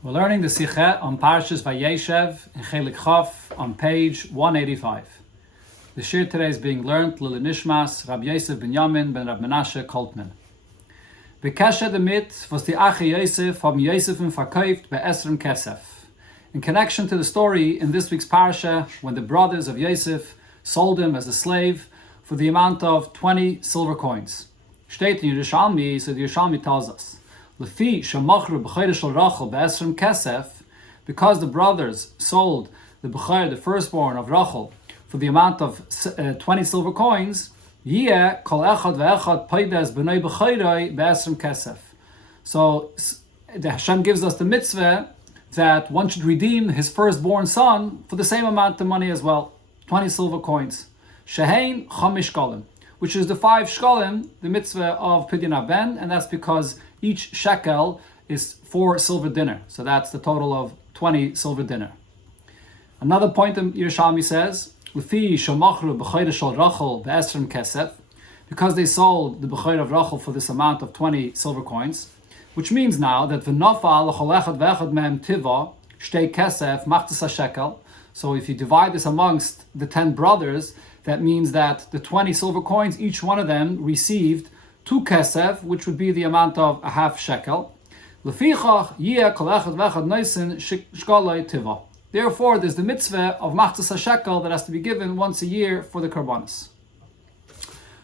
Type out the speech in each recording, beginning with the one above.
We're learning the Sikha on Parshas Vayeshev in Chelek on page 185. The shir today is being learned Lili Nishmas Rabbi Yosef ben Yamin ben Rabbi Menashe Koltman. Bekeshe damit was die Ache Yosef haben Yosefin verkauft bei Esrem Kesef. In connection to the story in this week's Parsha, when the brothers of Yosef sold him as a slave for the amount of 20 silver coins. Steht in Yerushalmi, so the Yerushalmi tells us, Lefi shemachru b'chayre shel Rachel be'esrem kesef, because the brothers sold the b'chayre, the firstborn of Rachel, for the amount of 20 silver coins, yeh kol echad ve'echad paydes b'nei b'chayre be'esrem kesef. So the Hashem gives us the mitzvah that one should redeem his firstborn son for the same amount of money as well, 20 silver coins. Shehein chamish shkalim, which is the 5 shkalim, the mitzvah of Pidyon Ben, and that's because each shekel is 4 silver dinner. So that's the total of 20 silver dinner. Another point in Yerushalmi says, Lefi shemachru b'chayre shel Rachel be'esrem kesef, because they sold the b'chayre of Rachel for this amount of 20 silver coins, which means now that v'nafal l'chol echad ve'echad mehem tiva shtei kesef machtas shekel. So if you divide this amongst the 10 brothers, that means that the 20 silver coins, each one of them received 2 kesef, which would be the amount of a half shekel. Lefichach yeh kol echad ve'echad noisin shkalei tiva. Therefore, there's the mitzvah of machtas shekel that has to be given once a year for the karbanos.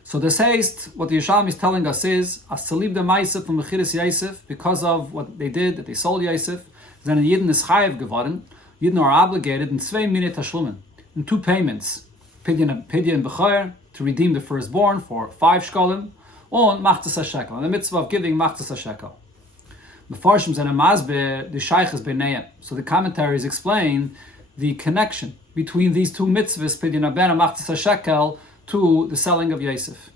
So this haste, what the Yerushalmi is telling us is, as salib de Yosef from mechiras Yosef, because of what they did, that they sold Yosef, then in Yidden is chayev geworden. Yidden are obligated in 2 minute tashlumen, in 2 payments, pidyon b'chayr, to redeem the firstborn for 5 shkalim, on machtas shekel, and the mitzvah of giving machtas shekel. The Farshim and Amazbe, the Shaykhs b'neihem. So the commentaries explain the connection between these 2 mitzvahs, Pidyon Ben and machtas shekel, to the selling of Yosef.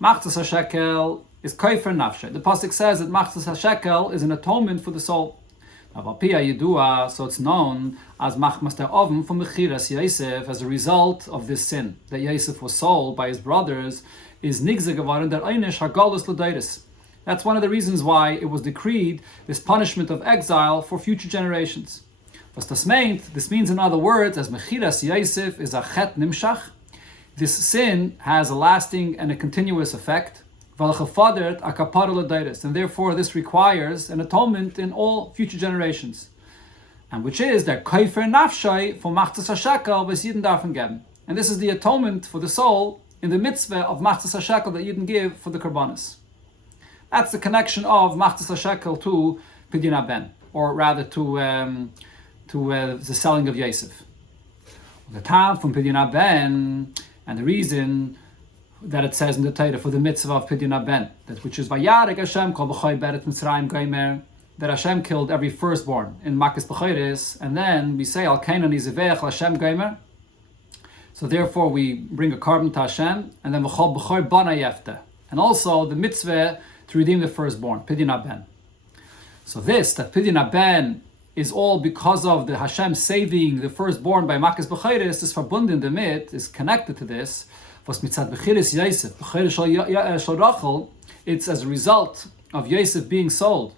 Machtas shekel is koifer nafshe. The pasuk says that machtas shekel is an atonement for the soul. So it's known as machmas oven from mechiras Yosef as a result of this sin that Yosef was sold by his brothers is nigze geworden der einish hagalus l'deiris. That's one of the reasons why it was decreed this punishment of exile for future generations. This means in other words, as mechiras Yosef is a chet nimshach, this sin has a lasting and a continuous effect, and therefore this requires an atonement in all future generations, and which is that koifer nafshay for machtas shekel was Yidden darfen geben, and this is the atonement for the soul in the mitzvah of machtas shekel that Yidden give for the karbanos. That's the connection of machtas shekel to Pidyon Ben, or rather to the selling of Yosef. The time from Pidyon Ben, and the reason that it says in the Torah for the mitzvah of Pidyon Ben, that which is Vayarek Hashem kol b'choy beret Mitzrayim gomer, that Hashem killed every firstborn in Makas B'chayres, and then we say Al Kainan Izevech Hashem gomer. So therefore we bring a carbon to Hashem, and then v'chol b'choy bana yefta, and also the mitzvah to redeem the firstborn, Pidyon Ben. So this, that Pidyon Ben is all because of the Hashem saving the firstborn by Makas B'chayres, is verbunden damit, is connected to this. Was mitzad b'chiras Yosef, b'chayre shel Rachel, it's as a result of Yosef being sold,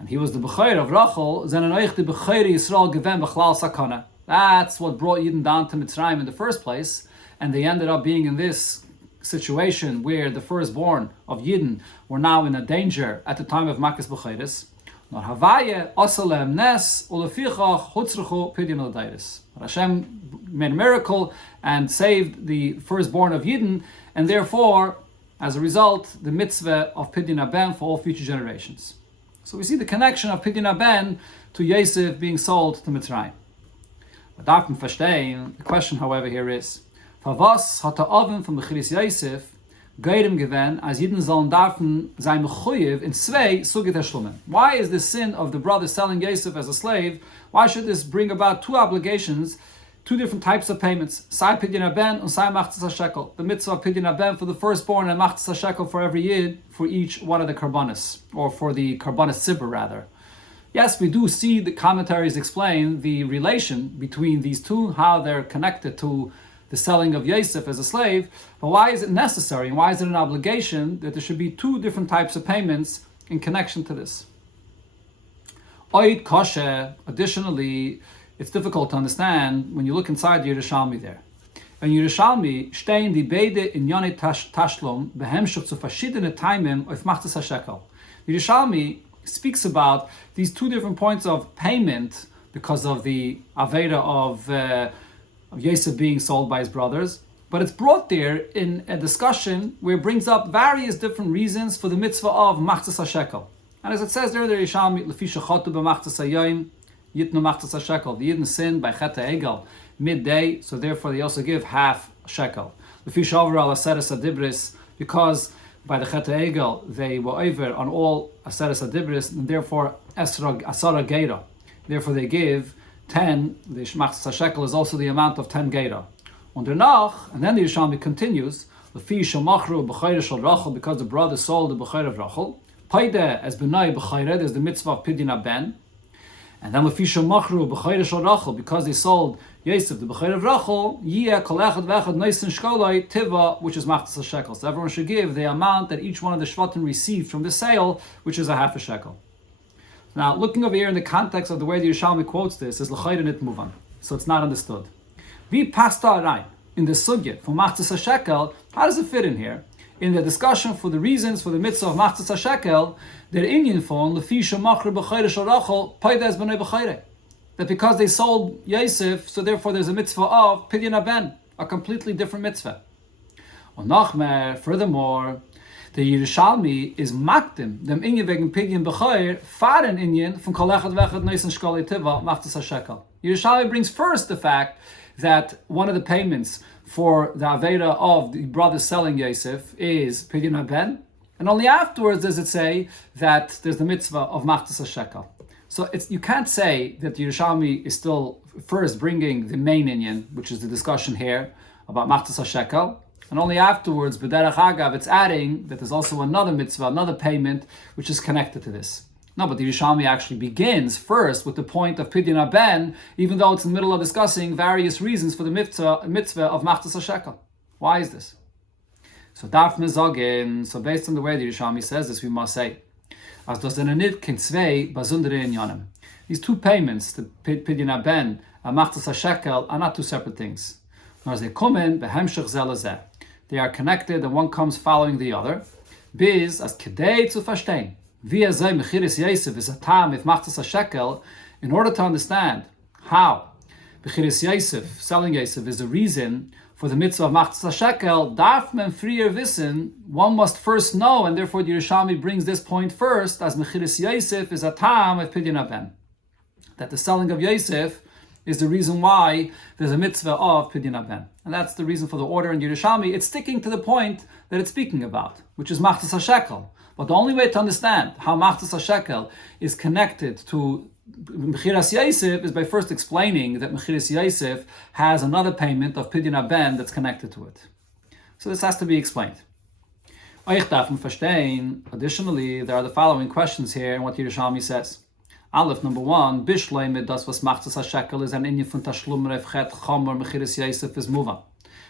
and he was the b'chayre of Rachel. Zenen oich the b'chayre Yisrael given b'chlal sakana. That's what brought Yidden down to Mitzrayim in the first place, and they ended up being in this situation where the firstborn of Yidden were now in a danger at the time of Makas B'chayres. Nor Havaye asalem nes ulefichach hutzruchu pidyon l'dairis. Hashem made a miracle and saved the firstborn of Yidden, and therefore, as a result, the mitzvah of Pidyon Ben for all future generations. So we see the connection of Pidyon Ben to Yosef being sold to Mitzrayim. The question, however, here is, Favas hat oven from the Mechiras Yosef Geirem given as Yidden sollen darfen sein mechuyev in 2 suge tashlumen. Why is the sin of the brother selling Yosef as a slave? Why should this bring about 2 obligations, 2 different types of payments? Sai Pidyon Ben and Sai machtas shekel. The mitzvah of Pidyon Ben for the firstborn and machtas shekel for every yid for each one of the karbanos, or for the karbanos sibur rather. Yes, we do see the commentaries explain the relation between these 2, how they're connected to the selling of Yosef as a slave, but why is it necessary and why is it an obligation that there should be 2 different types of payments in connection to this? Oid kosher. Additionally, it's difficult to understand when you look inside the Yerushalmi there. In Yerushalmi stehen die beide Inyane Tashlum behemshach zu verschiedene Taimim auf Machzas HaShekel. Yerushalmi speaks about these two different points of payment because of the Aveda of Yosef being sold by his brothers, but it's brought there in a discussion where it brings up various different reasons for the mitzvah of Machzas HaShekel. And as it says there, the Yerushalmi, Lefi shechotu b'machzas hayoyim, yitnu machzas HaShekel. The Yidden sinned by Chet HaEgel midday, so therefore they also give half shekel. Lefi she'over al aseres adibris, because by the Chet HaEgel they were over on all aseres adibris, and therefore asara geira. Therefore they give 10, the machzas HaShekel is also the amount of 10 geira. And then the Yerushalmi continues, Lefi shemachru b'chayre shel Rachel, because the brother sold the b'chayre of Rachel. Paide as benai b'chayre, there's the mitzvah of pidyon ben. And then Lefi shemachru b'chayre shel Rachel, because they sold Yosef the b'chayre of Rachel, yiyeh kol echad v'echad noisen shkolai tiva, which is machzas HaShekel. So everyone should give the amount that each one of the shvatim received from the sale, which is a half a shekel. Now, looking over here in the context of the way the Yerushalmi quotes this, is l'chayre nit muvan, so it's not understood. Vi pasta arai, in the sugya for machzas HaShekel, how does it fit in here? In the discussion for the reasons for the mitzvah of machzas HaShekel, their inyan phone lefi shemachru b'chayre shel Rachel paida benay b'chayre, that because they sold Yosef, so therefore there's a mitzvah of pidyon ben, a completely different mitzvah. Und nachmer, furthermore, the Yerushalmi is makdim dem inyan wegen pidyon b'chayre fahren inyan from kol echad v'echad noisen shkolei tiva machzas HaShekel. Yerushalmi brings first the fact that one of the payments for the Aveda of the brothers selling Yosef is pidyon ben, and only afterwards does it say that there's the mitzvah of machzas HaShekel. So you can't say that the Yerushalmi is still first bringing the main inyan, which is the discussion here about machzas HaShekel, and only afterwards, b'derech agav, it's adding that there's also another mitzvah, another payment, which is connected to this. No, but the Yerushalmi actually begins first with the point of pidyon ben, even though it's in the middle of discussing various reasons for the mitzvah of machzas HaShekel. Why is this? So darf me sagen, so based on the way the Yerushalmi says this, we must say, as das den nit kin zwei besondere inyanim. These two payments, the pidyon ben and machzas HaShekel, are not two separate things. Nor they kommen behemshach zelazeh. They are connected, and one comes following the other. Biz as kedei zu verstehen. Via Zay Mechiris Yosef is a tam with Machzas HaShekel, in order to understand how Mechiris Yosef, selling Yosef, is the reason for the mitzvah of Machzas HaShekel, darf men frier wissen, one must first know, and therefore the Yerushalmi brings this point first, as Mechiris Yosef is a tam with pidyon ben, that the selling of Yosef is the reason why there's a mitzvah of pidyon ben. And that's the reason for the order in Yerushalmi. It's sticking to the point that it's speaking about, which is Machzas HaShekel. But the only way to understand how Machzas HaShekel is connected to Mechiras Yosef is by first explaining that Mechiras Yosef has another payment of pidyon ben that's connected to it. So this has to be explained. Additionally, there are the following questions here in what Yerushalmi says. Aleph, number one, Bishleim das was Machzas HaShekel is an inyan von Tashlum Revchet Chomer Mechiras Yosef is muva.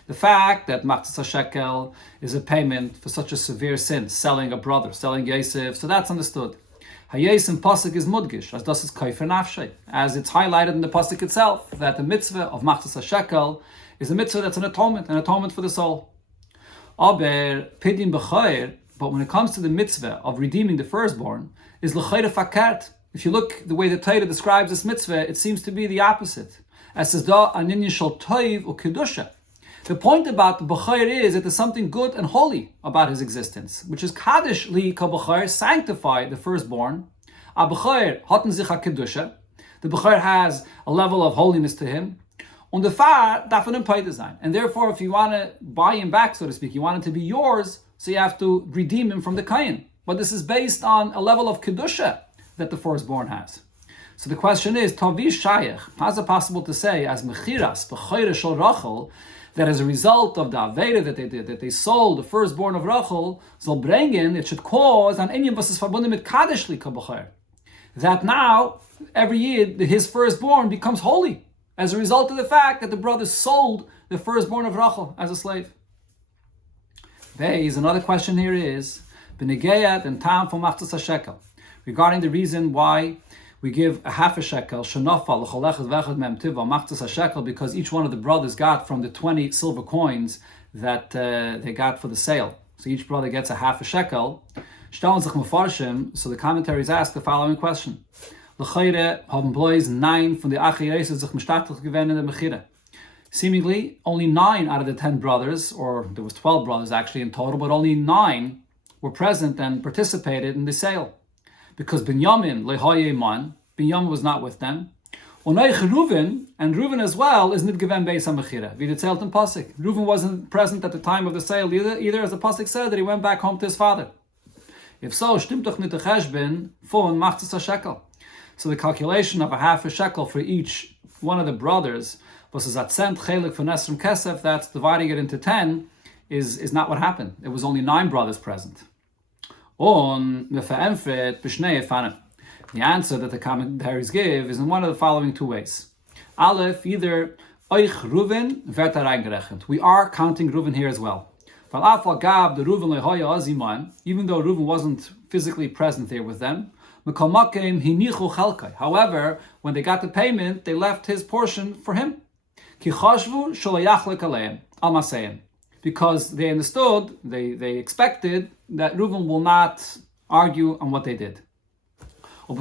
The fact that Machzas HaShekel is a payment for such a severe sin, selling a brother, selling Yosef, so that's understood. Hayes in Pasuk is mudgish, as das is kaifer nafshay, as it's highlighted in the Pasuk itself, that the mitzvah of Machzas HaShekel is a mitzvah that's an atonement for the soul. Aber pidyon b'chayr, but when it comes to the mitzvah of redeeming the firstborn, is l'chayr fakert. If you look the way the Torah describes this mitzvah, it seems to be the opposite. As says da aninyan shel toiv u kedusha. The point about the B'chayr is that there's something good and holy about his existence, which is Kaddish li ka B'chayr, sanctify the firstborn. A B'chayr hatten sich a Kedusha. The B'chayr has a level of holiness to him. Und der Far darf an Paida sein. And therefore, if you want to buy him back, so to speak, you want him to be yours, so you have to redeem him from the Kayin. But this is based on a level of Kedusha that the firstborn has. So the question is, Tavi Shayach, how is it possible to say, as Mechiras, B'chayr shel Rachel, that as a result of the Aveda that they did, that they sold the firstborn of Rachel, soll bringen, it should cause an inyan was is verbunden mit Kaddish li ka B'chayr. That now, every year, his firstborn becomes holy, as a result of the fact that the brothers sold the firstborn of Rachel as a slave. Another question here is, B'negeyat and Tam for Machzas HaShekel, regarding the reason why we give a half a shekel, shenafal l'chol echad v'echad mem tiva machzas a shekel, because each one of the brothers got from the 20 silver coins that they got for the sale. So each brother gets a half a shekel. So the commentaries ask the following question. L'chayre haben bloß 9 von the Achi Yosef sich mishtatlich gewesen in the Mechira. Seemingly, only 9 out of the 10 brothers, or there was 12 brothers actually in total, but only 9 were present and participated in the sale. Because Binyamin lehayeman, Binyamin was not with them. Oneich Reuven, and Reuven as well, is nit given beis hamechira. Wie erzählt im Pasuk. Reuven wasn't present at the time of the sale either, as the Pasuk said that he went back home to his father. If so, stimmt doch nit der cheshbon von machzas a shekel. So the calculation of a half a shekel for each one of the brothers was a cent chelek for nesrim kesef, that's dividing it into 10, is not what happened. It was only 9 brothers present. The answer that the commentaries give is in one of the following 2 ways. Aleph, either Oich Reuven wird reingerechnet. We are counting Reuven here as well. Even though Reuven wasn't physically present there with them, however, when they got the payment, they left his portion for him. Because they understood, they expected that Reuven will not argue on what they did. It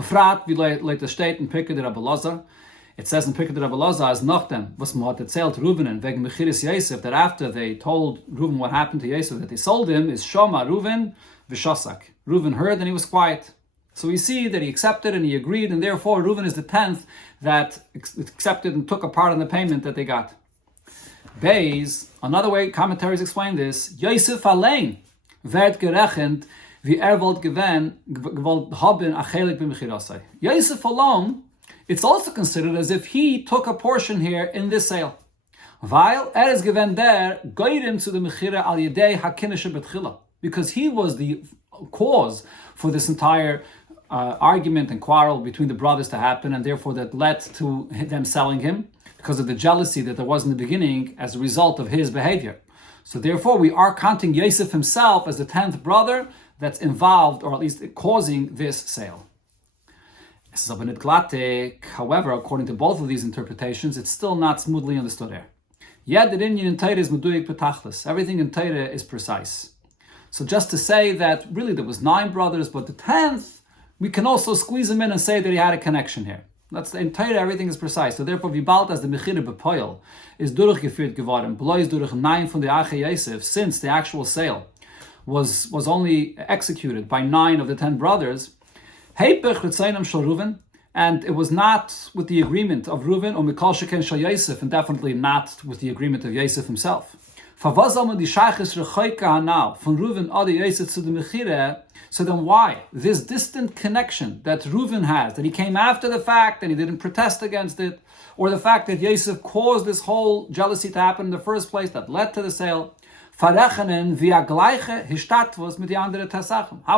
says in Pirkei Rabbi Elazar, as nachdem, was man hat erzählt Reuven wegen Mechiris Yosef, that after they told Reuven what happened to Yosef, that they sold him, is Shoma Reuven v'shasak. Reuven heard and he was quiet. So we see that he accepted and he agreed, and therefore Reuven is the 10th that accepted and took a part in the payment that they got. Beis, another way commentaries explain this, Yosef allein werd gerechnet wie wollt gewollt haben a chelik b'mechirasai. Yosef alone, it's also considered as if he took a portion here in this sale. Weil is given there goyim to the mechira al yedei hakinisha betchila, because he was the cause for this entire argument and quarrel between the brothers to happen, and therefore that led to them selling him because of the jealousy that there was in the beginning as a result of his behavior. So therefore we are counting Yosef himself as the 10th brother that's involved, or at least causing this sale. However, according to both of these interpretations, it's still not smoothly understood here. Yet the Inyan in Torah is meduyik petachlis. Everything in Torah is precise. So just to say that really there was 9 brothers, but the 10th, we can also squeeze him in and say that he had a connection here. That's in Torah, everything is precise. So therefore, Vibalt as the Mechira Bepoil is durchgeführt geworden, bloß durch 9 von der Ache Yosef, since the actual sale was only executed by 9 of the 10 brothers. Heipech Ritzainam Shel Reuven, and it was not with the agreement of Reuven, or Mikal Sheken Shel Yosef, and definitely not with the agreement of Yosef himself. Favazam die Shachis Rechoika Hanau von Reuven Adi Yosef to the Mechira. So then why this distant connection that Reuven has, that he came after the fact and he didn't protest against it, or the fact that Yosef caused this whole jealousy to happen in the first place that led to the sale? How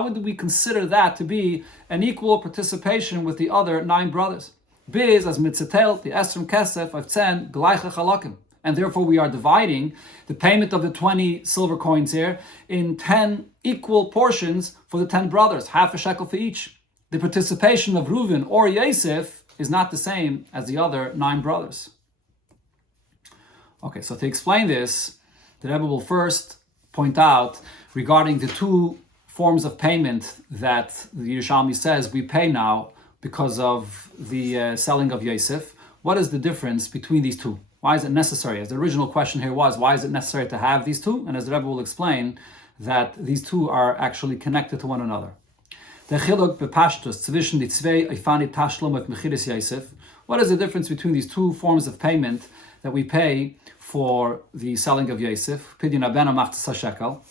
would we consider that to be an equal participation with the other 9 brothers? Biz as mitzetelt the esrim kesef of 10 gleiche chalakim. And therefore we are dividing the payment of the 20 silver coins here in 10 equal portions for the 10 brothers, half a shekel for each. The participation of Reuven or Yosef is not the same as the other 9 brothers. Okay, so to explain this, the Rebbe will first point out regarding the 2 forms of payment that the Yerushalmi says we pay now because of the selling of Yosef. What is the difference between these 2? Why is it necessary? As the original question here was, why is it necessary to have these 2? And as the Rebbe will explain, that these 2 are actually connected to one another. The chiluk bepashtus zwischen die zwei eifani tashlum et mechiris Yosef. What is the difference between these 2 forms of payment that we pay for the selling of Yosef? Pidyon haben amachtas shekel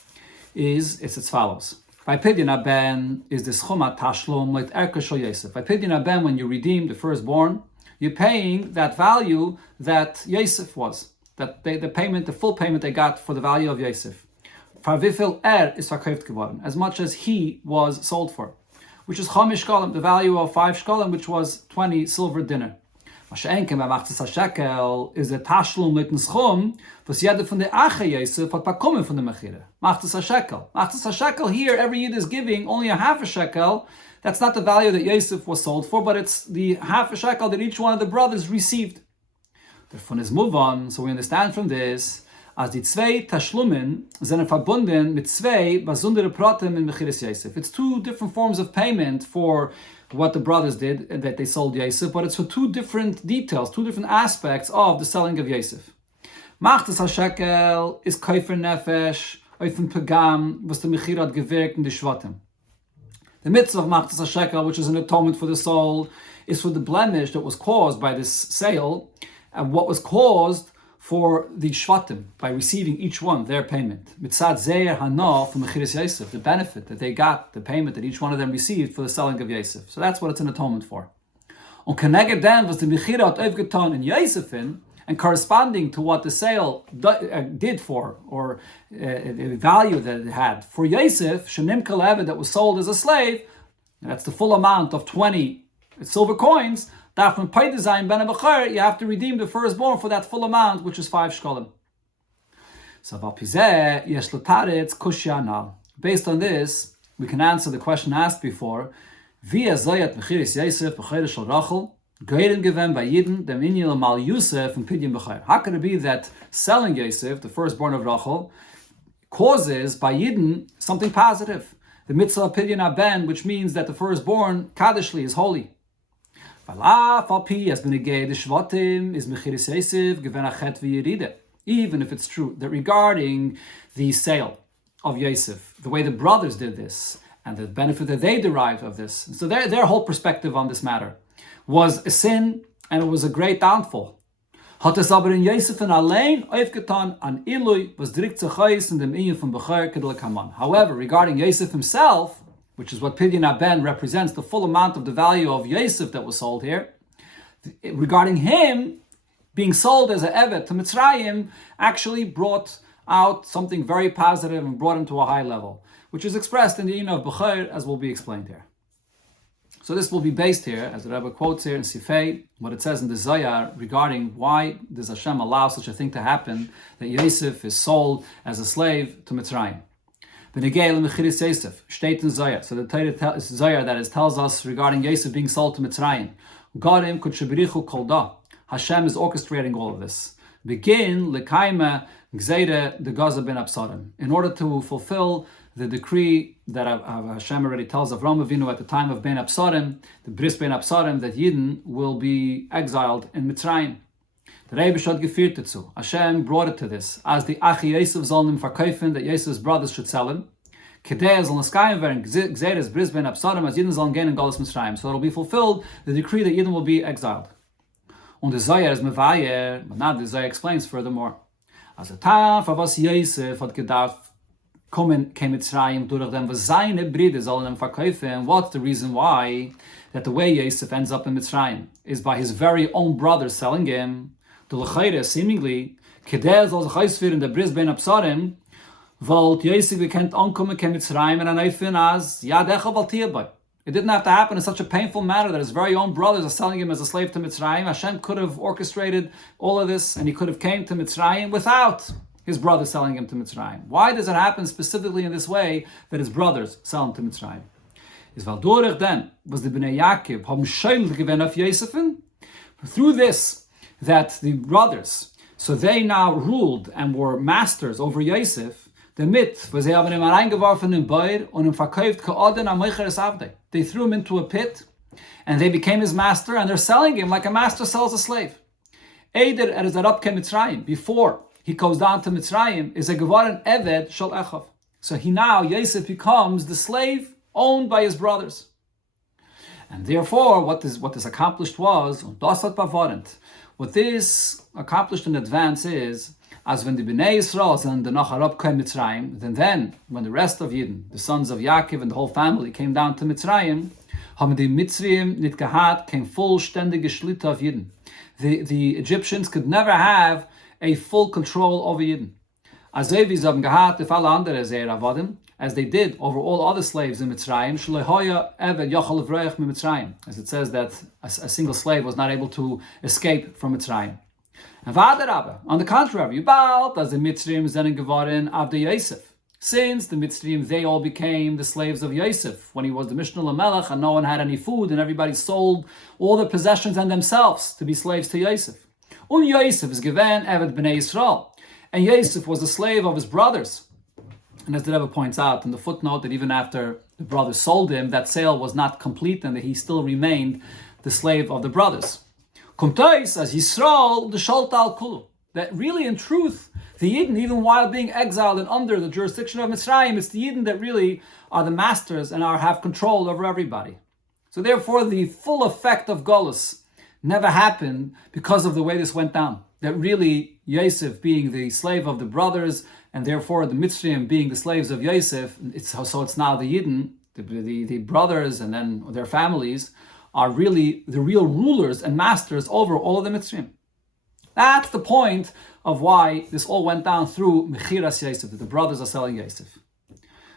it's as follows. By Pidyon haben is the schuma tashlum like erka shel Yosef. By Pidyon haben, when you redeem the firstborn, you're paying that value that Yosef was, that the payment, the full payment they got for the value of Yosef. Is verkauft geworden, as much as he was sold for, which is chamish shkalim, the value of 5 shkalim, which was 20 silver dinner. Was schenken bei macht es a shekel is a tashlum mit schum, was jeder von der Ache Yosef hat bekommen von der Mechire. Macht es a shekel. Macht es a shekel here, every Yid is giving only a half a shekel. That's not the value that Yosef was sold for, but it's the half a shekel that each one of the brothers received. Davon is move on, so we understand from this, as die zwei Tashlumen sind verbunden mit zwei besondere Pratim in Mechiras Yosef. It's two different forms of payment for what the brothers did, that they sold Yosef, but it's for two different details, two different aspects of the selling of Yosef. Machtes HaShekel is Käufer Nefesh, Eufen Pagam, was the Mechir hat gewirkt in the Shvatim. The mitzvah of Machtes HaShekel, which is an atonement for the soul, is for the blemish that was caused by this sale, and what was caused for the Shvatim, by receiving each one their payment. Mitzad Zeir Hana from Mechiras Yosef, the benefit that they got, the payment that each one of them received for the selling of Yosef. So that's what it's an atonement for. Und keneged dem, was the Mechira hat aufgetan in Yosefin, and corresponding to what the sale did for, or the value that it had for Yosef, Shenim Kaleved, that was sold as a slave, and that's the full amount of 20 silver coins. That from Pay Design Ben Abachar, you have to redeem the firstborn for that full amount, which is 5 shkolim. So based on this, we can answer the question asked before. How could it be that selling Yosef, the firstborn of Rachel, causes by Yidden something positive? The mitzvah of Pidyon Aben, which means that the firstborn, Kadishli, is holy. Even if it's true that regarding the sale of Yosef, the way the brothers did this, and the benefit that they derived of this, so their whole perspective on this matter was a sin, and it was a great downfall. However, regarding Yosef himself, which is what Pidyon Aben represents, the full amount of the value of Yosef that was sold here. Regarding him, being sold as an Evet to Mitzrayim actually brought out something very positive and brought him to a high level, which is expressed in the Ina of Bechor, as will be explained here. So this will be based here, as the Rabbi quotes here in Sifei, what it says in the Zohar regarding why does Hashem allow such a thing to happen, that Yosef is sold as a slave to Mitzrayim. The Negel Mechiras Yosef, steht in Zohar. So the Torah Zohar that is tells us regarding Yosef being sold to Mitzrayim. Garim kutshabirichu kolda. Hashem is orchestrating all of this. Begin lekaima gzeire de Gaza ben Absarim, in order to fulfill the decree that Hashem already tells Avraham Avinu at the time of Ben Absarim, the Bris Ben Absarim, that Yidden will be exiled in Mitzrayim. The Rebbe had gefiert it to. Hashem brought it to this, as the Achi Yosef zolnim verkaufen, that Yosef's brothers should sell him. Kedei zol neskayim veren gzeires Bris Ben Absarim, as Yidden zoln gehen in Galus Mitzrayim. So it will be fulfilled, the decree that Yidden will be exiled. Und the Zohar is mevayer, but now the Zohar explains furthermore. As a taf avas Yosef had gedacht, kommen ke Mitzrayim durch dem was seine Brüder sollen ihm verkaufen. What's the reason why that the way Yosef ends up in Mitzrayim is by his very own brothers selling him? The L'chayre, seemingly, kedei soll sich ausführen der Bris Ben Absarim, wollt Yosef gekannt ankommen ke Mitzrayim and aneifen as yadecha val tiyabay. It didn't have to happen in such a painful manner that his very own brothers are selling him as a slave to Mitzrayim. Hashem could have orchestrated all of this, and he could have came to Mitzrayim without his brothers selling him to Mitzrayim. Why does it happen specifically in this way that his brothers sell him to Mitzrayim? Is weil durch then was the Bnei Yaakov haben Sheil given auf Yosefin? Through this, that the brothers, so they now ruled and were masters over Yosef. The mit was haben ihm reingeworfen in Beir und ihm verkauft ke'oden am Mecheres Avdei. They threw him into a pit, and they became his master, and they're selling him like a master sells a slave. Eider is arab ke Mitzrayim. Before he goes down to Mitzrayim, is a geworden Eved shel Echav. So he now, Yosef, becomes the slave owned by his brothers. And therefore, what this accomplished was, what this accomplished in advance is, as when the Bnei Yisrael and the Nacharab came Mitzrayim, then when the rest of Yidden, the sons of Yaakov and the whole family came down to Mitzrayim, haben die Mitzrayim nicht gehabt, kein vollständige Schlitte auf Yidden. The Egyptians could never have a full control over Yidden. Also wie sie haben gehabt, if alle andere sehr Avadim, as they did over all other slaves in Mitzrayim, as it says that a single slave was not able to escape from Mitzrayim. And on the contrary, as the Mitzrayim zenen geworden avdei Yosef. Since the Mitzrayim, they all became the slaves of Yosef when he was the Mishnah Lamelech and no one had any food and everybody sold all their possessions and themselves to be slaves to Yosef. Yosef is given Eved Bnei Yisrael. And Yosef was a slave of his brothers. And as the Rebbe points out in the footnote that even after the brothers sold him, that sale was not complete and that he still remained the slave of the brothers. Kumtais as Yisrael the Shaltal Kulu. That really in truth, the Yidden, even while being exiled and under the jurisdiction of Mitzrayim, it's the Yidden that really are the masters and have control over everybody. So therefore, the full effect of Golus never happened because of the way this went down. That really, Yosef being the slave of the brothers, and therefore the Mitzrayim being the slaves of Yosef, it's now the Yidden, the brothers and then their families, are really the real rulers and masters over all of the Mitzrayim. That's the point of why this all went down through Mechiras Yosef, that the brothers are selling Yosef.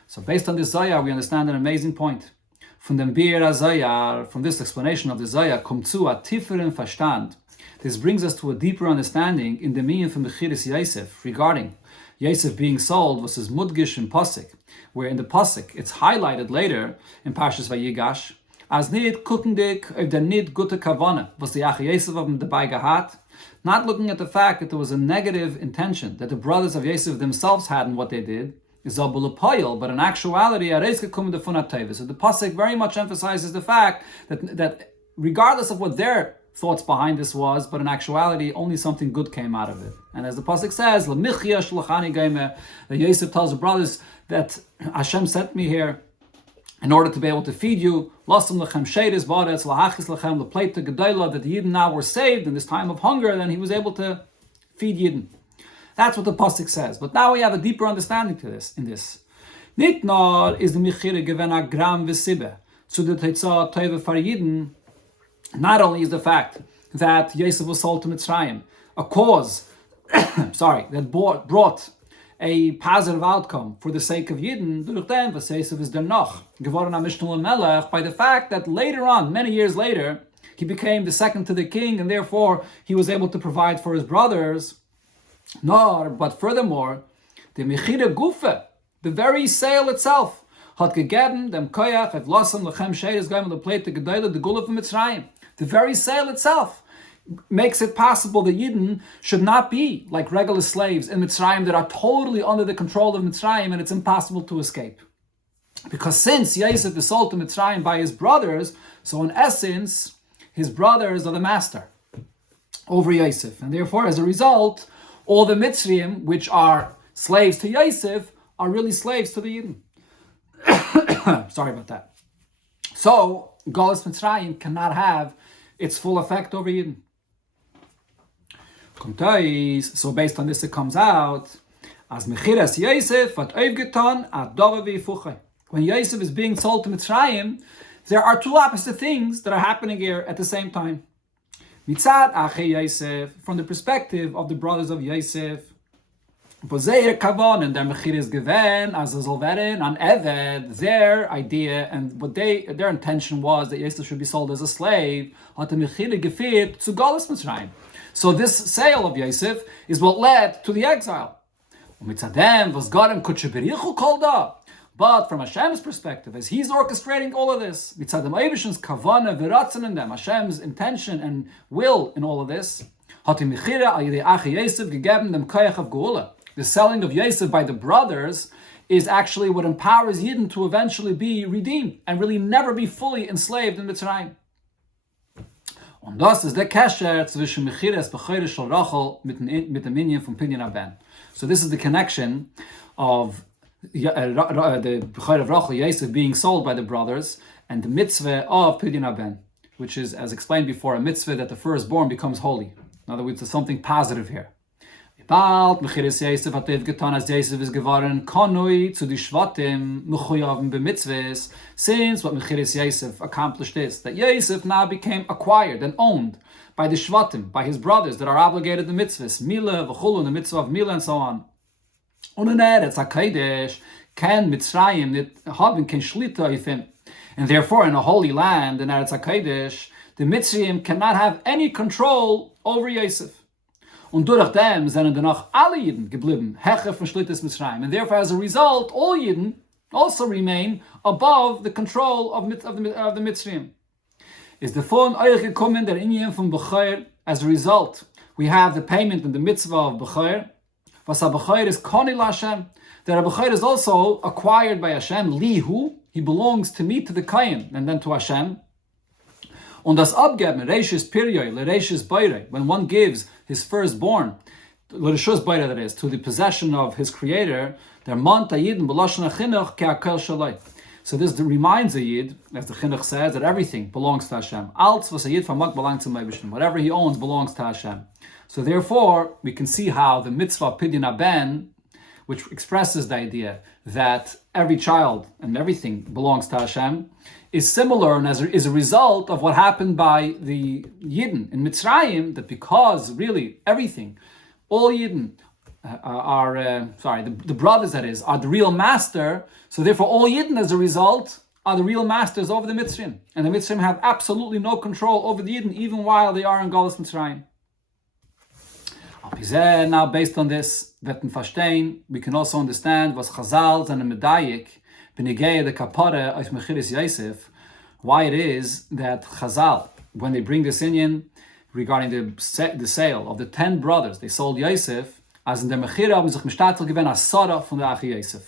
So based on this Zayar, we understand an amazing point. From this explanation of the Zayar, kommt zu a tieferen Verstand. This brings us to a deeper understanding in the meaning from Mechiras Yosef regarding Yosef being sold versus Mudgish in Pasuk, where in the Pasuk it's highlighted later in Parshas Vayigash as nid kukendik of der nid gute kavana was the Ach Yosef of them dabei gehat, not looking at the fact that there was a negative intention that the brothers of Yosef themselves had in what they did, but in actuality, so the Pasuk very much emphasizes the fact that regardless of what their thoughts behind this was, but in actuality, only something good came out of it. And as the Pasuk says, that Yosef tells the brothers that Hashem sent me here in order to be able to feed you, that the Yidden now were saved in this time of hunger, then he was able to feed Yidden. That's what the Pasuk says. But now we have a deeper understanding to this. In this, Nit nor is the Mechira given a gram v'sibbe to the Tetzah Teva for Yidden. Not only is the fact that Yosef was sold to Mitzrayim a cause, that brought a positive outcome for the sake of Yidden, by the fact that later on, many years later, he became the second to the king, and therefore he was able to provide for his brothers. But furthermore, the Mechira Gufe, the very sale itself, hat gegeben dem koyach et lassen lechem sheides goim the plate the gedayle the guluf Mitzrayim. The very sale itself makes it possible that Yidden should not be like regular slaves in Mitzrayim that are totally under the control of Mitzrayim and it's impossible to escape. Because since Yosef is sold to Mitzrayim by his brothers, so in essence, his brothers are the master over Yosef. And therefore, as a result, all the Mitzrayim, which are slaves to Yosef, are really slaves to the Yidden. Sorry about that. So, Golus Mitzrayim cannot have its full effect over Yidden. So based on this it comes out, as Mechiras Yosef at Oivgeton at Dovavi Fuche. When Yosef is being sold to Mitzrayim, there are two opposite things that are happening here at the same time. Mitzad Ache Yosef, from the perspective of the brothers of Yosef, Bozeir Kavon and their Mechiras Geven, as Zolveren, and Eved, their idea and what their intention was that Yosef should be sold as a slave, hat the Mechira gefehrt zu Golus Mitzrayim. So this sale of Yosef is what led to the exile. But from Hashem's perspective, as He's orchestrating all of this, Hashem's intention and will in all of this, the selling of Yosef by the brothers is actually what empowers Yidden to eventually be redeemed and really never be fully enslaved in Mitzrayim. Und das ist der Kesher zwischen Mechiras Bechore Shel Rachel mit dem Minyan from Pidyon Aben. So this is the connection of the Bechore of Rachel, Yosef, being sold by the brothers, and the mitzvah of Pidyon Aben, which is, as explained before, a mitzvah that the firstborn becomes holy. In other words, there's something positive here. Bald Mechiras Yosef hat getan, as Yosef is geworden konoi zu die Shvatim mechuyaven b'mitzvahs. Since what Mechiras Yosef accomplished is that Yosef now became acquired and owned by the Shvatim, by his brothers that are obligated to mitzvahs, Mila, V'chulu, the mitzvah of Mila, and so on. Und in Eretz HaKodesh Ken Mitzrayim nit haben kein Shlita auf him. And therefore, in a holy land, in Eretz HaKodesh, the Mitzrayim cannot have any control over Yosef. Und durch dem sind danach alle Yidden geblieben, Hecher von Shlitas Mitzrayim. And therefore, as a result, all Yidden also remain above the control of the Mitzrayim. Is the phone euch gekommen der Inyan from Bechor? As a result, we have the payment in the mitzvah of Bechor. Was a Bechor is Koni Hashem. That a Bechor is also acquired by Hashem. Lihu, he belongs to me, to the Kayin, and then to Hashem. Und das Abgeben, Reishis Piryoy, Lereishis Beire, when one gives his firstborn, Lereshus Beire that is, to the possession of his creator, der Mont Yidin B'Lashon HaChinuch Ke'akel Shalai. So this reminds a Yid, as the Chinuch says, that everything belongs to Hashem. Alts was a Yid from belongs to Meibishtim. Whatever he owns belongs to Hashem. So therefore, we can see how the mitzvah Pidyon Haben, which expresses the idea that every child and everything belongs to Hashem, is similar and is a result of what happened by the Yidden in Mitzrayim, that because really everything, all Yidden the brothers that is, are the real master, so therefore all Yidden as a result are the real masters over the Mitzrayim. And the Mitzrayim have absolutely no control over the Yidden, even while they are in Galus Mitzrayim. Now, based on this, we can also understand was Chazal and the Medayik, Benigei the Kapara of Mechiris Yosef, why it is that Chazal, when they bring this inyan regarding the sale of the 10 brothers, they sold Yosef, as in der Mechira haben sich Mishtatel given as Sara from the Achi Yosef.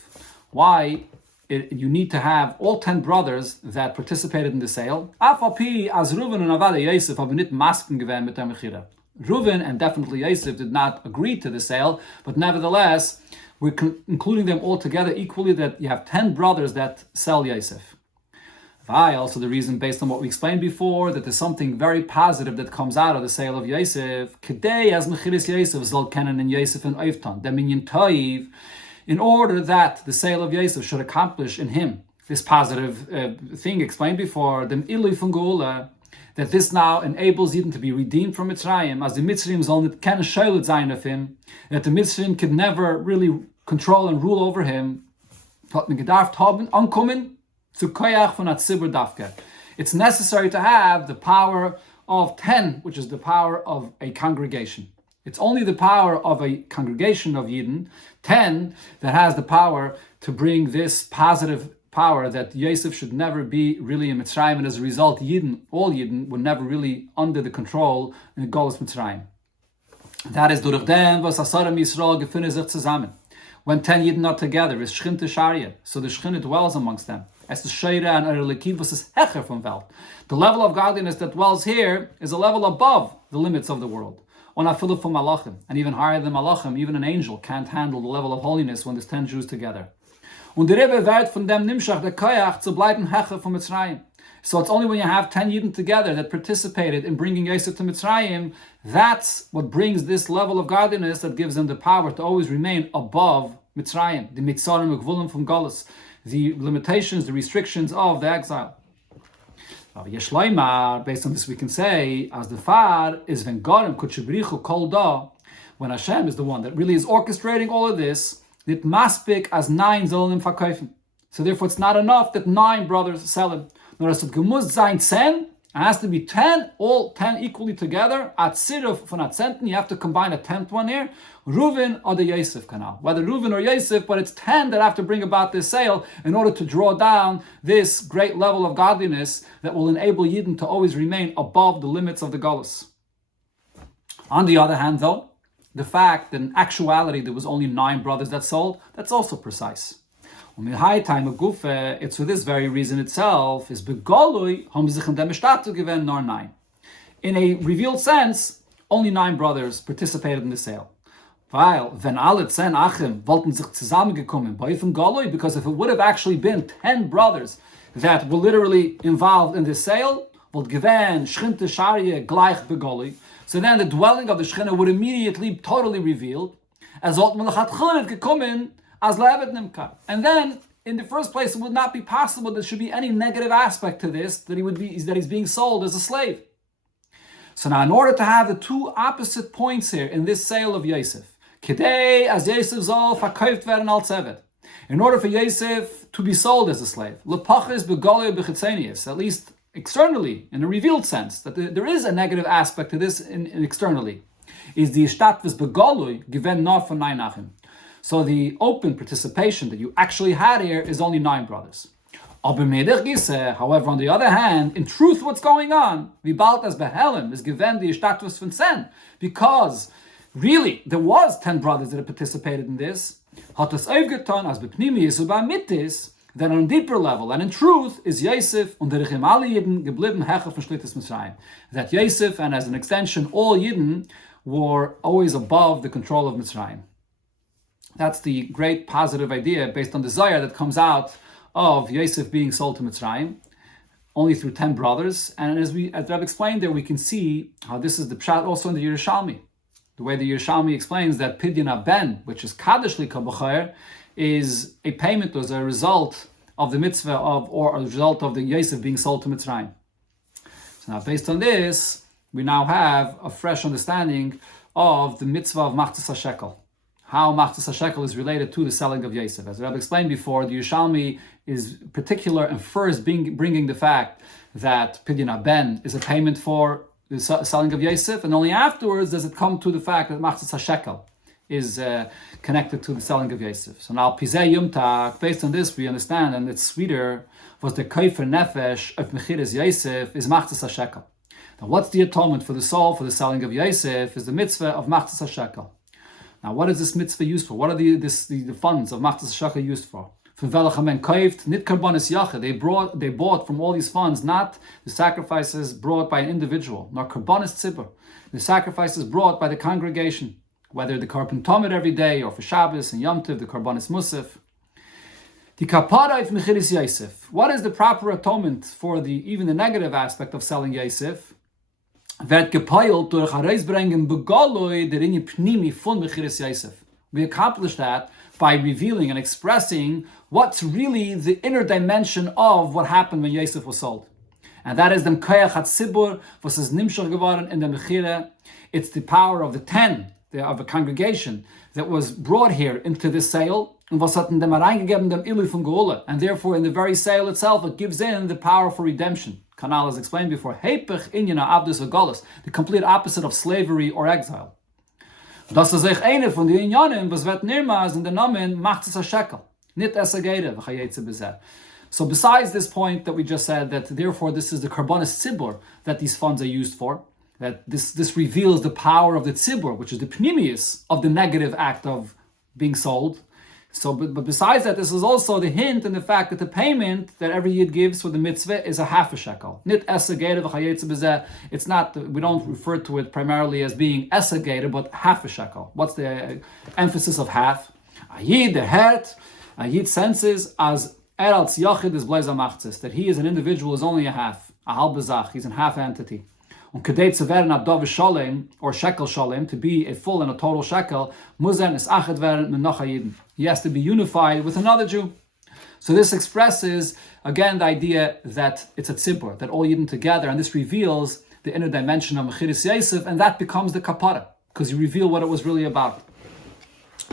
Why you need to have all 10 brothers that participated in the sale. Afapi as Reuven and Avada Yosef haben nicht Masken given mit der Mechira. Reuven and definitely Yosef did not agree to the sale, but nevertheless, we're including them all together equally, that you have 10 brothers that sell Yosef. Why? Also the reason, based on what we explained before, that there's something very positive that comes out of the sale of Yosef. Kedei as Mechiris Yosef zol kenen in Yosef and Oiftan, the minyan toiv, in order that the sale of Yosef should accomplish in him this positive thing explained before, the ilui von Geula, that this now enables Yidden to be redeemed from Mitzrayim, as the Mitzrayim soll nicht keine Scheulet sein of him, that the Mitzrayim could never really control and rule over him. It's necessary to have the power of 10, which is the power of a congregation. It's only the power of a congregation of Yidden, 10, that has the power to bring this positive power that Yosef should never be really in Mitzrayim, and as a result, Yidden, all Yidden, were never really under the control in the Golus Mitzrayim. That is durch dem, was Asarim Yisrael gefunden sich zusammen. When 10 Yidden are together, is Shchinte Sharia, so the Shchinte dwells amongst them. As the Sheira and Erlekiv was is Hecher from Welt. The level of godliness that dwells here is a level above the limits of the world. On Afilu from Malachim, and even higher than Malachim, even an angel can't handle the level of holiness when there's 10 Jews together. Und der Rebbe wird von dem Nimshach der Koyach zu bleiben Hecher von Mitzrayim. So it's only when you have 10 Yidden together that participated in bringing Yosef to Mitzrayim, that's what brings this level of godliness that gives them the power to always remain above Mitzrayim, the Mitzarim Gvulim from Galus, the limitations, the restrictions of the exile. Based on this we can say, as the Far is when Garim Kutshebrichu Kol Da, when Hashem is the one that really is orchestrating all of this, it maspik as 9 Zolim Verkaufen. So therefore it's not enough that 9 brothers sell it. Nor es gemusst sein 10, it has to be 10, all 10 equally together. At Siruf von Atzenten, you have to combine a 10th one here. Reuven or the Yosef canal. Whether Reuven or Yosef, but it's 10 that have to bring about this sale in order to draw down this great level of godliness that will enable Yidden to always remain above the limits of the Galus. On the other hand though, the fact that in actuality there was only 9 brothers that sold, that's also precise. It's for this very reason itself, is begolui haben sich in dem Statu given nor 9. In a revealed sense, only 9 brothers participated in the sale. Weil, wenn alle 10 Achim wollten sich zusammengekommen, bei von Golui, because if it would have actually been 10 brothers that were literally involved in this sale, would given Shchinte Sharia gleich begolui, so then the dwelling of the Shechina would immediately totally revealed, as Malachat Chonet gekommen as Levet Nimkar. And then, in the first place, it would not be possible there should be any negative aspect to this, that he's being sold as a slave. So now, in order to have the 2 opposite points here in this sale of Yosef, Kedei as Yosef soll verkauft werden als Evet, in order for Yosef to be sold as a slave. Lepachis begolei bechitzenius, at least externally, in a revealed sense, that there is a negative aspect to this in externally. Is the ishtatvis begolui given not for 9 achim. So the open participation that you actually had here is only 9 brothers. However, on the other hand, in truth, what's going on? Vibaltas behelim is given the ishtatvis von 10, because really there was 10 brothers that had participated in this. Hatas aufgetan as bepnimi yisuba mitis. Then on a deeper level, and in truth, is Yosef und der Rechem alle Yidden geblieben Hecher von Shlitas Mitzrayim. That Yosef, and as an extension, all Yidden were always above the control of Mitzrayim. That's the great positive idea based on the Zohar that comes out of Yosef being sold to Mitzrayim, only through 10 brothers. And as Rabbi explained there, we can see how this is the pshat also in the Yerushalmi. The way the Yerushalmi explains that Pidyon Ben, which is Kaddish Lika, is a payment as a result of the mitzvah or a result of the Yosef being sold to Mitzrayim. So now, based on this, we now have a fresh understanding of the mitzvah of Machzas HaShekel. How Machzas HaShekel is related to the selling of Yosef. As Rabbi explained before, the Yerushalmi is particular and first bringing the fact that Pidyon Ben is a payment for the selling of Yosef, and only afterwards does it come to the fact that Machzas HaShekel is connected to the selling of Yosef. So now, Pizeh Yumtak, based on this, we understand, and it's sweeter, was the Koifer Nefesh of Mechiras Yosef is Machzas HaShekel. Now, what's the atonement for the soul for the selling of Yosef? Is the mitzvah of Machzas HaShekel. Now, what is this mitzvah used for? What are the funds of Machzas HaShekel used for? They bought from all these funds not the sacrifices brought by an individual, nor karbanis tzibur, the sacrifices brought by the congregation, whether the Karban Tamid every day, or for Shabbos and Yom Tov, the Karbanis Musaf. The Kapara of Mechiras Yosef. What is the proper atonement for even the negative aspect of selling Yosef? We accomplish that by revealing and expressing what's really the inner dimension of what happened when Yosef was sold. And that is the Koyach HaTzibur, was es nimshach geworden in the Mechira. It's the power of the 10, of a congregation, that was brought here into this sale, and was hatten dem reingegeben dem Ilu von Geula, and therefore in the very sale itself it gives in the power for redemption. Kanal has explained before, Heipech inyana abdus v'golos, the complete opposite of slavery or exile. Das ist euch eine von den Inyanim, was wird nirmaz in den Namen Machzas HaShekel, nit esagere v'chayetze bezeh. So besides this point that we just said, that therefore this is the Karbanis Tzibur that these funds are used for, that this reveals the power of the tzibur, which is the pnimius of the negative act of being sold. So, but besides that, this is also the hint in the fact that the payment that every yid gives for the mitzvah is a half a shekel. Nit esagere v'chayetze bezeh. It's not, we don't refer to it primarily as being esagere, but half a shekel. What's the emphasis of half? A yid, the head, a yid senses as erals yachid is blazer machzis, that he as an individual is only a half, a halbe zach, he's a half entity. Und kedei zu werden a dove shalem, or shekel shalem, to be a full and a total shekel, muzen is achet werden mit noch a yidin. He has to be unified with another Jew. So this expresses, again, the idea that it's a tzibur, that all yidin together, and this reveals the inner dimension of Mechiras Yosef, and that becomes the kapara, because you reveal what it was really about.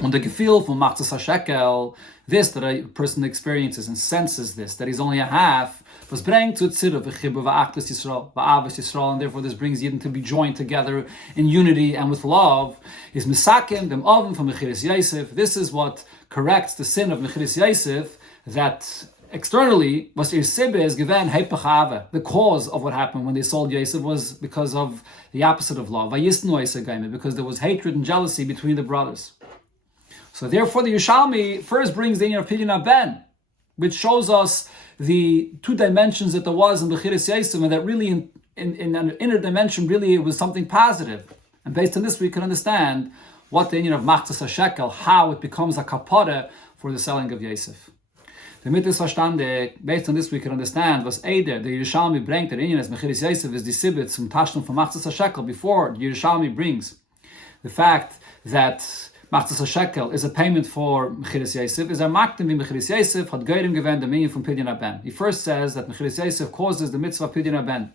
Und the gefühl von Machzas HaShekel, this that a person experiences and senses this, that he's only a half, was bring to tzira v'chibur v'achdas Yisrael v'avas Yisrael, and therefore this brings Yidden to be joined together in unity and with love. Is misakim dem oven from Mechiras Yosef. This is what corrects the sin of Mechiras Yosef, that externally was irsibbe is given heipachave. The cause of what happened when they sold Yosef was because of the opposite of love, because there was hatred and jealousy between the brothers. So therefore the Yerushalmi first brings the inner Pidyon Ben, which shows us the two dimensions that there was in Mechiras Yosef, and that really in an inner dimension really it was something positive. And based on this we can understand what the inyan of Machzas HaShekel, how it becomes a kapara for the selling of Yosef. Damit ist verstande, based on this we can understand was Eider, the Yerushalmi bringt der inyan as Mechiras Yosef is the sibit zum Tashlum from Machzas HaShekel, before the Yerushalmi brings the fact that Machzas HaShekel is a payment for Mechiras Yosef, is maktim wie Mechiras Yosef hat geirim gewend the minion from Pidyon Ben. He first says that Mechiras Yosef causes the mitzvah of Pidyon Ben.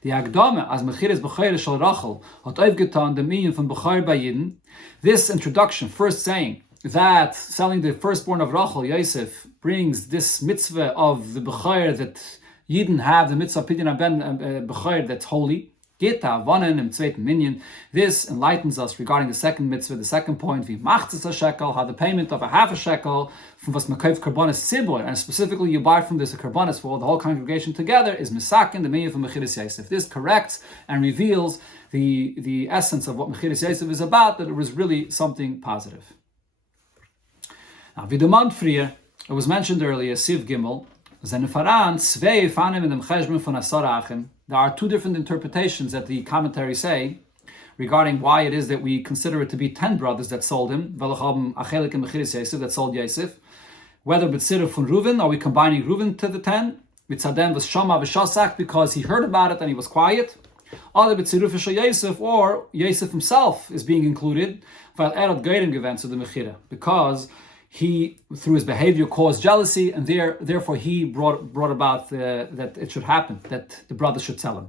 The Agdame as Mechiras B'chayre shel Rachel hat aufgetan the minion from B'chayr by Yidden. This introduction, first saying that selling the firstborn of Rachel, Yosef, brings this mitzvah of the Bechayr that Yidden have, the mitzvah Pidyon Ben Bechayr that's holy. Geta, Vonen, im zweiten Minyan. This enlightens us regarding the second mitzvah, the second point, wie macht es a shekel, how the payment of a half a shekel from was mekayv karbonis tzibur, and specifically you buy from this a karbonis for the whole congregation together, is misakin, the minyan from Mechiras Yosef. This corrects and reveals the essence of what Mechiras Yosef is about, that it was really something positive. Now, wie demand frier, it was mentioned earlier, Siv Gimel, there are two different interpretations that the commentaries say regarding why it is that we consider it to be 10 brothers that sold him, that sold Yosef. Whether B'tzira from Reuven, are we combining Reuven to the 10? Mitzadem was Shama v'Shasak because he heard about it and he was quiet. Other B'tzira Fishel Yosef, or Yosef himself is being included, because he, through his behavior, caused jealousy, and therefore he brought about that it should happen, that the brothers should sell him.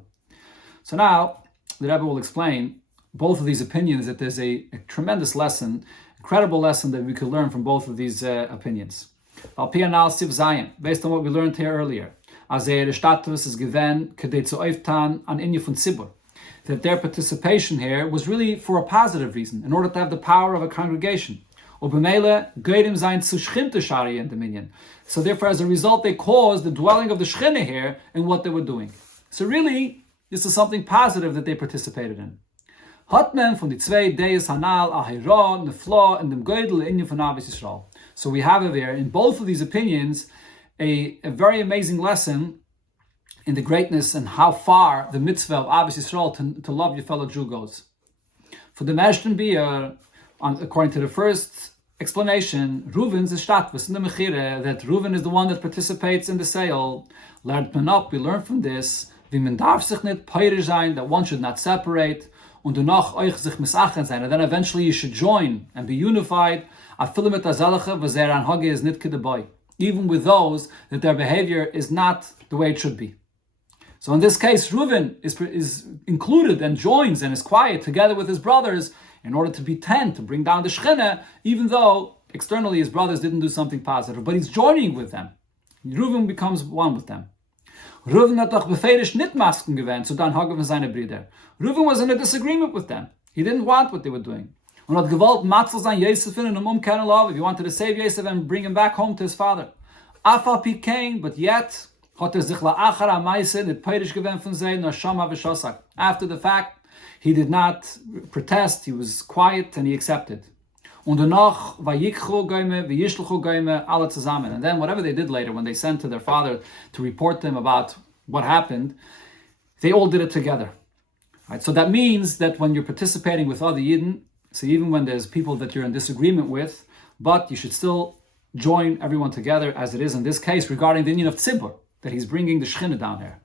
So now, the Rabbi will explain both of these opinions, that there's a tremendous lesson, incredible lesson that we could learn from both of these opinions. Based on what we learned here earlier, that their participation here was really for a positive reason, in order to have the power of a congregation. So therefore, as a result, they caused the dwelling of the Shechina here in what they were doing. So really, this is something positive that they participated in. So we have there, in both of these opinions, a very amazing lesson in the greatness and how far the mitzvah of Ahavas Yisrael to love your fellow Jew goes. For the Meshten Biyah, according to the first explanation, Reuven's is shtatvis in the mechire, that Reuven is the one that participates in the sale. Learned man up, we learn from this, that one should not separate, and then eventually you should join and be unified, even with those that their behavior is not the way it should be. So in this case, Reuven is included and joins and is quiet together with his brothers in order to be 10, to bring down the Shechina, even though externally his brothers didn't do something positive, but he's joining with them. Reuven becomes one with them. Reuven hat doch befehlisch nicht Masken gewähnt, so dann Hagen von seine Brüder. Reuven was in a disagreement with them. He didn't want what they were doing. Und hat gewollt Matzel sein Yosef in und umkehren lassen. He wanted to save Yosef and bring him back home to his father. Afal Pikain, but yet hat sich la'achar ha'maise nicht peirisch gewähnt von sein, nor Shama v'Shasak. After the fact, he did not protest, he was quiet and he accepted. Und danach vayikchu goyme, vayishluchu goyme, alle zusammen. And then whatever they did later, when they sent to their father to report them about what happened, they all did it together. Right? So that means that when you're participating with other Yidden, so even when there's people that you're in disagreement with, but you should still join everyone together, as it is in this case regarding the Indian of Tzibur, that he's bringing the Shechina down here.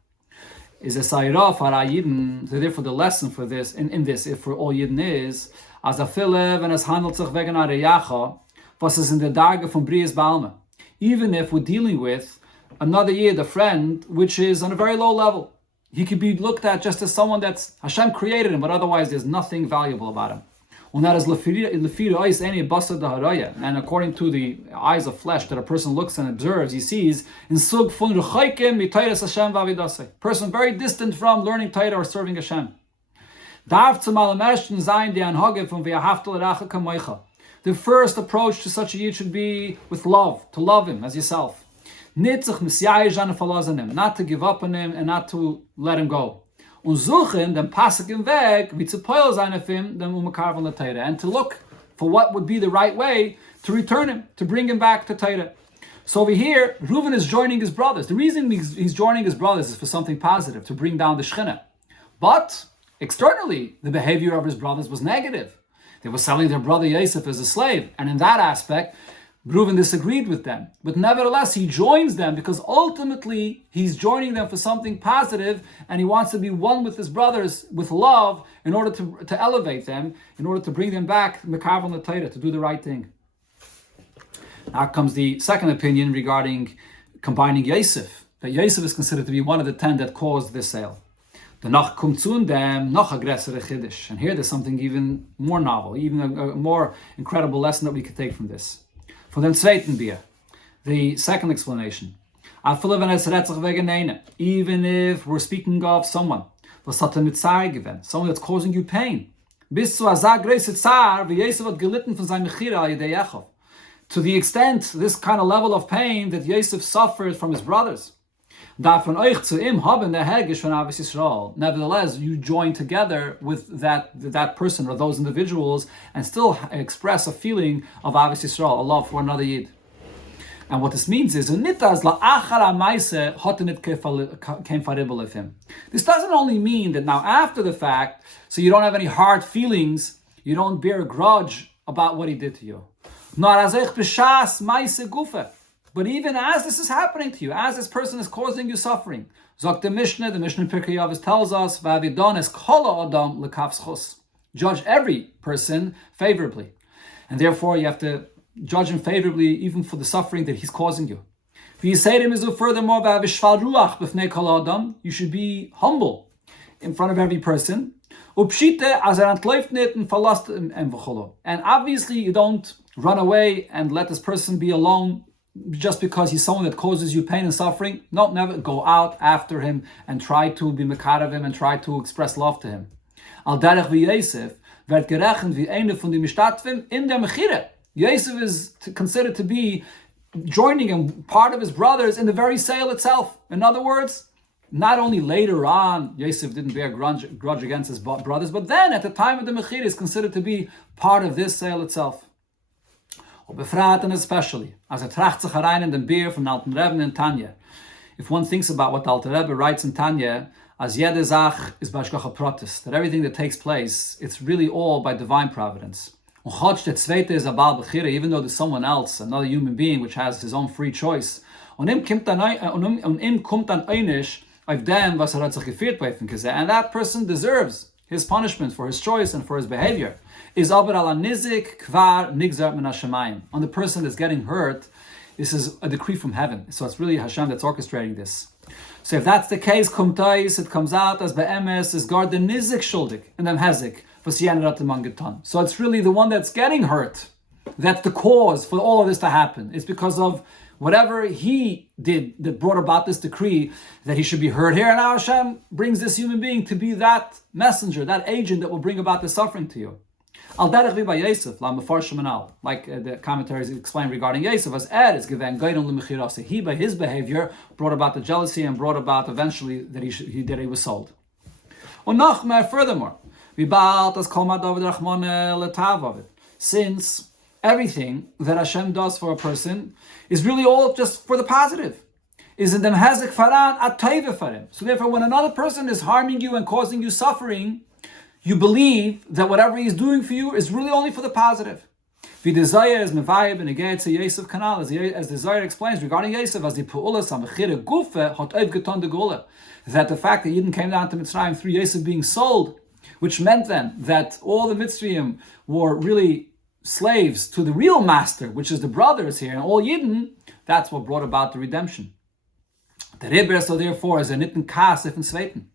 Is a sayra for Yidden. So therefore, the lesson for this, in this, if for all Yidden is, as a filev and as handelt sich wegen a reyacha, was is in the darge from Brias Balma. Even if we're dealing with another Yid, a friend, which is on a very low level, he could be looked at just as someone that's Hashem created him, but otherwise there's nothing valuable about him. And that is and according to the eyes of flesh that a person looks and observes, he sees in sug fun person very distant from learning Torah or serving Hashem. The first approach to such a yid should be with love, to love him as yourself, not to give up on him and not to let him go. Und suchen den Passagen weg, wie zu Poil sein auf ihm, dem Umakarvan la Torah, and to look for what would be the right way to return him, to bring him back to Torah. So over here, Reuven is joining his brothers. The reason he's joining his brothers is for something positive, to bring down the Shechina. But externally, the behavior of his brothers was negative. They were selling their brother Yosef as a slave, and in that aspect, Reuven disagreed with them. But nevertheless, he joins them because ultimately he's joining them for something positive, and he wants to be one with his brothers with love in order to elevate them, in order to bring them back Mekarvan la Torah, to do the right thing. Now comes the second opinion regarding combining Yosef, that Yosef is considered to be one of the 10 that caused this sale. Danach kommt zu dem noch a größere Chiddush. And here there's something even more novel, even a more incredible lesson that we could take from this. Von dem zweiten Bier, the second explanation. Even if we're speaking of someone, someone that's causing you pain. To the extent, this kind of level of pain that Yosef suffered from his brothers. Nevertheless, you join together with that person or those individuals and still express a feeling of Ahavas Yisrael, a love for another Yid. And what this means is, this doesn't only mean that now after the fact, so you don't have any hard feelings, you don't bear a grudge about what he did to you. But even as this is happening to you, as this person is causing you suffering, the Mishnah Pirkei Avos tells us, judge every person favorably. And therefore you have to judge him favorably even for the suffering that he's causing you. Furthermore, you should be humble in front of every person. And obviously you don't run away and let this person be alone just because he's someone that causes you pain and suffering. No, never go out after him and try to be mekar of him and try to express love to him. Al derech Vayeshev werd gerechnet wie eine von den Mistatfim in der Mechire. Yosef is considered to be joining him, part of his brothers, in the very sale itself. In other words, not only later on, Yosef didn't bear grudge against his brothers, but then at the time of the Mechire is considered to be part of this sale itself. And especially, as a tracht sich herein in den Beer from Alten Rebbe in Tanya. If one thinks about what the Alter Rebbe writes in Tanya, as jede Zach is bashgacha pratis, that everything that takes place, it's really all by divine providence. Even though there's someone else, another human being, which has his own free choice. And that person deserves his punishment for his choice and for his behavior. Is aber ala nizik kvar nigzar min hashemayim. On the person that's getting hurt, this is a decree from heaven. So it's really Hashem that's orchestrating this. So if that's the case, kumtais, it comes out as be'emes is guard the nizik shuldik and then hezik v'siyanerat mangetan. So it's really the one that's getting hurt. That's the cause for all of this to happen. It's because of whatever he did that brought about this decree that he should be hurt here. And now Hashem brings this human being to be that messenger, that agent that will bring about the suffering to you. Al derech vi by Yosef, la mefarshim anal, like the commentaries explain regarding Yosef, as is given gaidon lemechirase. He, by his behavior, brought about the jealousy and brought about eventually that he was sold. Furthermore, since everything that Hashem does for a person is really all just for the positive. Is in them hazek faran atayve farim. So therefore, when another person is harming you and causing you suffering, you believe that whatever he is doing for you is really only for the positive. As the Zohar explains regarding Yosef, as the that the fact that Yidden came down to Mitzrayim through Yosef being sold, which meant then that all the Mitzrayim were really slaves to the real master, which is the brothers here, and all Yidden, that's what brought about the redemption. The Rebbe, so therefore, is a nitten kas if in Sveiten.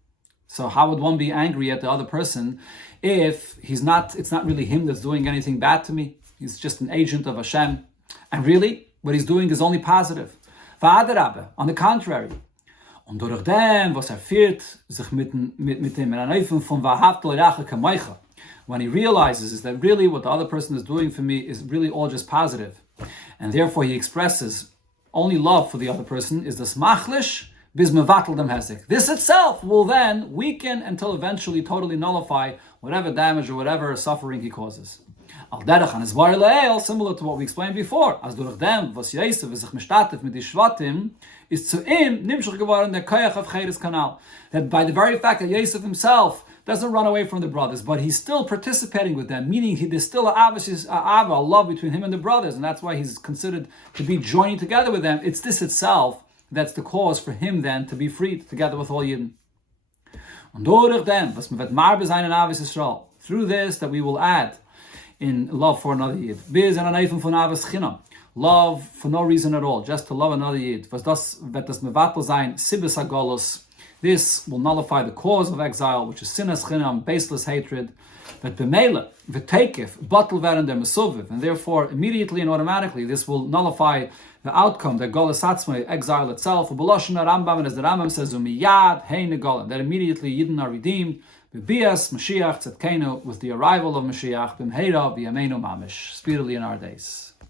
So how would one be angry at the other person if it's not really him that's doing anything bad to me? He's just an agent of Hashem. And really, what he's doing is only positive. On the contrary, und durch dem, was führt sich mit dem Erneufen von wahrhaft leirache kamoicha, when he realizes is that really what the other person is doing for me is really all just positive, and therefore he expresses only love for the other person, is this machlish bis mevatel dem hesek. This itself will then weaken until eventually totally nullify whatever damage or whatever suffering he causes. Al derech an es var le'el, similar to what we explained before, as durch dem, was Yosef is sich mishtatev mit die Shvatim, is zu ihm nimshach geworden der koyach of Cheres Kanal. That by the very fact that Yosef himself doesn't run away from the brothers, but he's still participating with them, meaning there's still a love between him and the brothers, and that's why he's considered to be joining together with them. It's this itself that's the cause for him then to be freed together with all Yidden. Und durch dem, was man wird marbe sein in Ahavas Yisrael, through this that we will add in love for another Yid. Biz an anayfim von Ahavas Chinam. Love for no reason at all, just to love another Yid. Was das wird das mevatel sein, sibis hagolus, This will nullify the cause of exile, which is sinas chinam, baseless hatred, that b'meila, v'teikif, batel veren der mesuviv, and therefore immediately and automatically this will nullify the outcome that Golas Hatzmai, exile itself, Ubaloshon Rambam, and as the Rambam says, Umiyad hein Golan, that immediately Yidden are redeemed, B'bias Mashiach Tzedkenu, with the arrival of Mashiach, B'mheira B'yameinu Mamish, speedily in our days.